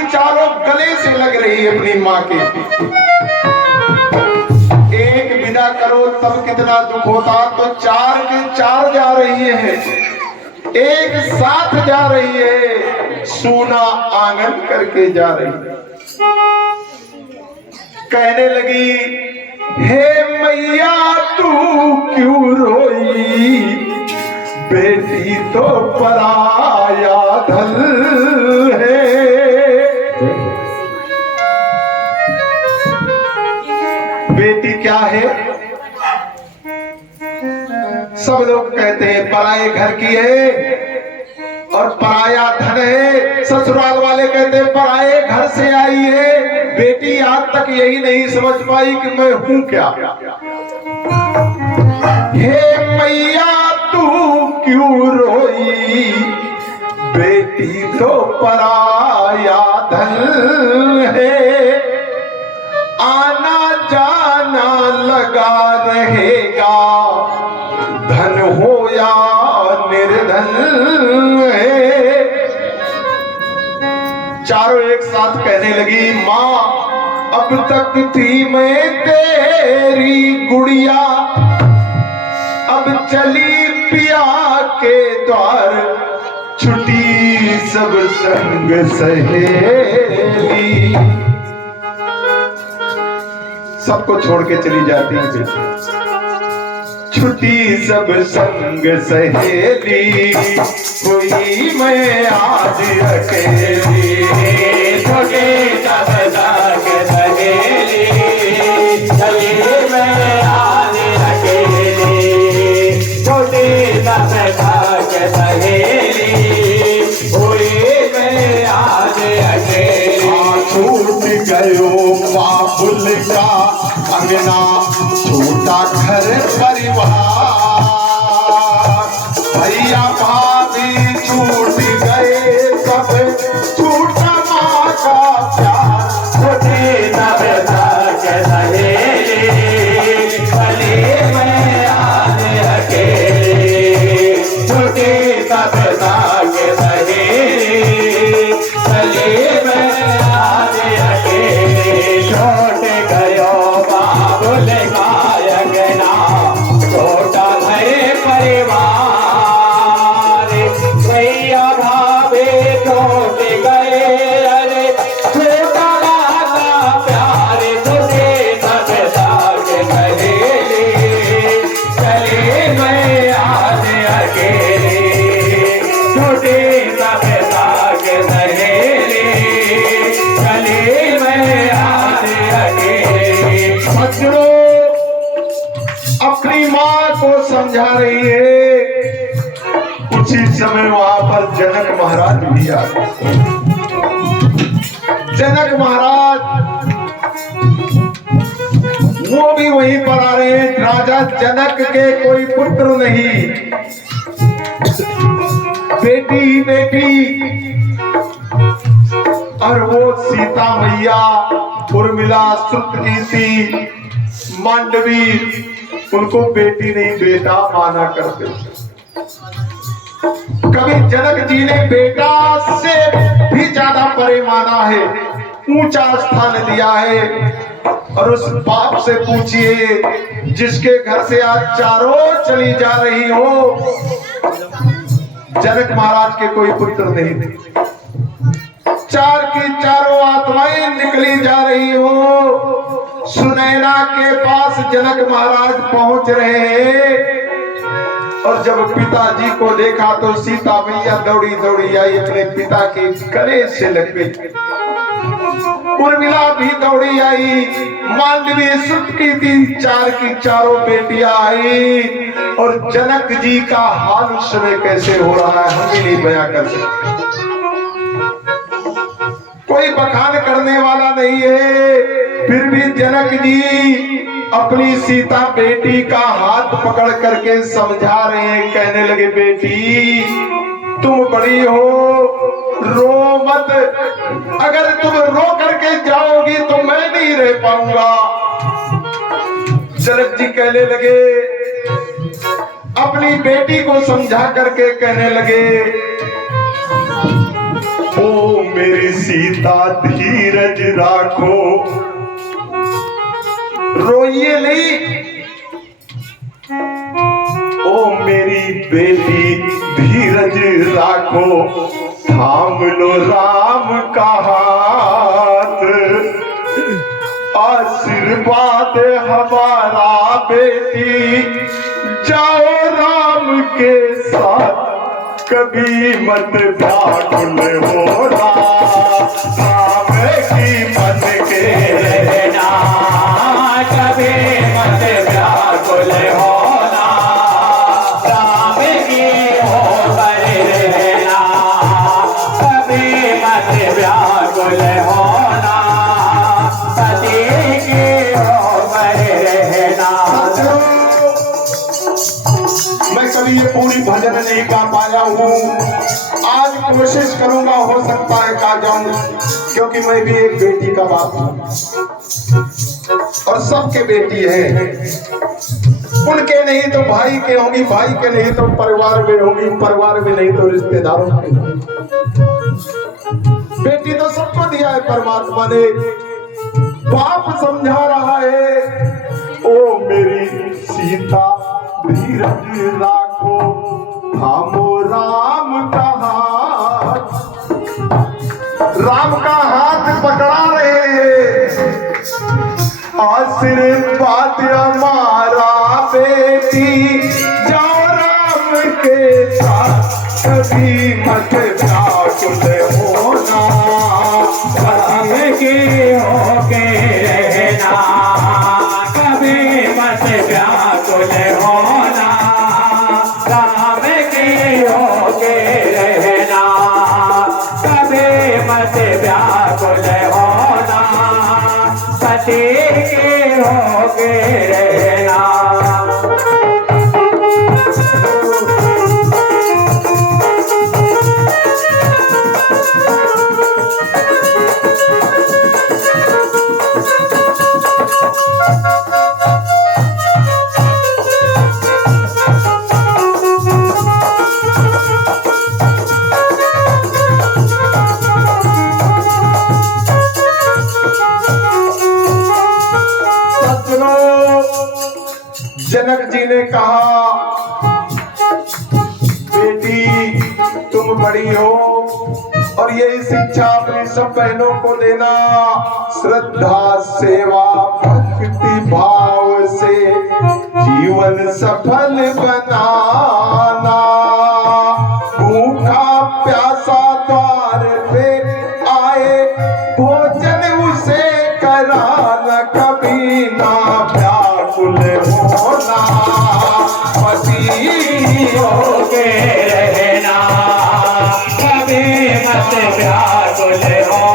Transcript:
की चारों गले से लग रही है अपनी माँ के। एक विदा करो तब कितना दुख होता, तो चार के चार जा रही है, एक साथ जा रही है, सूना आंगन करके जा रही है। कहने लगी, हे मैया तू क्यों रोई, बेटी तो पराया धन है। बेटी क्या है? सब लोग कहते हैं पराये घर की है और पराया धन है। ससुराल वाले कहते हैं पराये घर से आई है। बेटी आज तक यही नहीं समझ पाई कि मैं हूं क्या। हे मैया तू क्यों रोई, बेटी तो पराया धन है। आना जाना लगा रहेगा, धन हो या निर्धन है। चारों एक साथ कहने लगी, माँ अब तक थी मैं तेरी गुड़िया, अब चली पिया के द्वार, छुटी सब संग सहेली। सबको छोड़ के चली जाती है बेटी। छुट्टी सब संग सहेली, कोई मैं आज अकेली। छोटे सब संग सहेली, चली मैं आज अकेली। छोटे सब संग सहेली, कोई मैं आज अकेली। छूट गयो बाबुल का अंगना, छोटा घर परिवार, भैया भाभी छूट गए सब, छूटा माँ का प्यार। छोटे सब संग सहेली, चली मैं आज अकेली। छोटे सब संग सहेली, चली मैं आज अकेली। छोट गयो बाबुल का अंगना, छोटा घर परिवार, भैया भाभी छोट गए, अरे छोटा का प्यार। छोटे सब संग सहेली, चले मैं आज अकेली। छोटे सब संग सहेली, चले मैं आज अकेली। बच्चों अपनी माँ को समझा रही है। उसी समय वहां पर जनक महाराज भी आ गए। जनक महाराज वो भी वहीं पर आ रहे हैं। राजा जनक के कोई पुत्र नहीं, बेटी ही बेटी। और वो सीता मैया, उर्मिला, श्रुतकीर्ति, मांडवी, उनको बेटी नहीं बेटा माना करते। कभी जनक जी ने बेटा से भी ज्यादा परे माना है, ऊंचा स्थान दिया है। और उस बाप से पूछिए जिसके घर से आज चारों चली जा रही हो। जनक महाराज के कोई पुत्र नहीं थे, चार की चारों आत्माएं निकली जा रही हो। सुनैना के पास जनक महाराज पहुंच रहे हैं। और जब पिताजी को देखा तो सीता मैया दौड़ी दौड़ी आई, अपने पिता के गले से लग गई। उर्मिला भी दौड़ी आई, मांडवी, श्रुतकीर्ति, चार की चारों बेटियां आई। और जनक जी का हाल उस समय कैसे हो रहा है हम भी नहीं बयां कर सकते। कोई बखान करने वाला नहीं है। फिर भी जनक जी अपनी सीता बेटी का हाथ पकड़ करके समझा रहे हैं। कहने लगे, बेटी तुम बड़ी हो, रो मत। अगर तुम रो करके जाओगी तो मैं नहीं रह पाऊंगा। जनक जी कहने लगे, अपनी बेटी को समझा करके कहने लगे, ओ मेरी सीता धीरज राखो, रोइए नहीं। ओ मेरी बेटी धीरज राखो, थाम लो राम का हाथ, आशीर्वाद हमारा बेटी, जाओ राम के साथ, कभी मत व्याकुल होना, राम की मन के रहना, कभी मत व्याकुल होना, राम की होकर रहना, कभी मत व्याकुल होना, पति की होकर रहना। मैं कभी ये पूरी भजन नहीं गा पाया हूँ, आज कोशिश करूंगा, हो सकता है गा जाऊं, क्योंकि मैं भी एक बेटी का बाप हूँ और सबके बेटी है। उनके नहीं तो भाई के होंगी, भाई के नहीं तो परिवार में होंगी, परिवार में नहीं तो रिश्तेदारों के होंगी। बेटी तो सबको दिया है परमात्मा ने, बाप समझा रहा है, ओ मेरी सीता धीरज राखो, थामो राम का हाथ, राम का हाथ पकड़ा रहे हैं, आशीर्वाद हमारा बेटी, जाओ राम के साथ, कभी मत व्याकुल होना, राम के होके रहना, कभी मत व्याकुल होना, राम के होके रहना, कभी मत व्याकुल होना, पति के होके रहना। जनक जी ने कहा, बेटी तुम बड़ी हो और यही शिक्षा अपनी सब बहनों को देना, श्रद्धा सेवा भक्ति भाव से जीवन सफल बनाना, भूखा प्यासा द्वार पे आए, भोजन उसे कराना, कभी ना व्याकुल होना, पति होके रहना, कभी मत व्याकुल होना,